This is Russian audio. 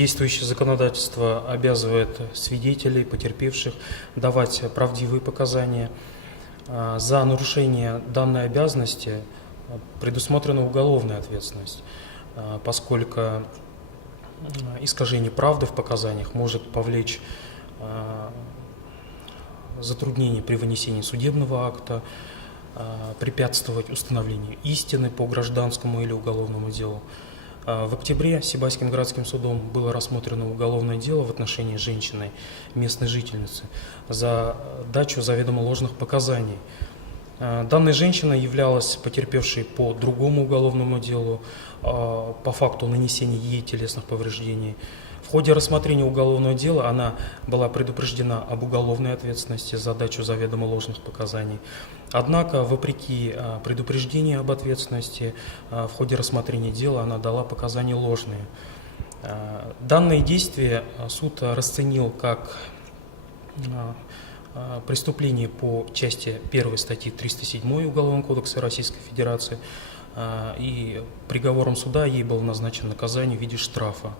Действующее законодательство обязывает свидетелей, потерпевших давать правдивые показания. За нарушение данной обязанности предусмотрена уголовная ответственность, поскольку искажение правды в показаниях может повлечь затруднение при вынесении судебного акта, препятствовать установлению истины по гражданскому или уголовному делу. В октябре Сибайским городским судом было рассмотрено уголовное дело в отношении женщины, местной жительницы, за дачу заведомо ложных показаний. Данная женщина являлась потерпевшей по другому уголовному делу по факту нанесения ей телесных повреждений. В ходе рассмотрения уголовного дела она была предупреждена об уголовной ответственности за дачу заведомо ложных показаний. Однако, вопреки предупреждению об ответственности, в ходе рассмотрения дела она дала показания ложные. Данные действия суд расценил как преступление по части 1 статьи 307 Уголовного кодекса Российской Федерации, и приговором суда ей было назначено наказание в виде штрафа.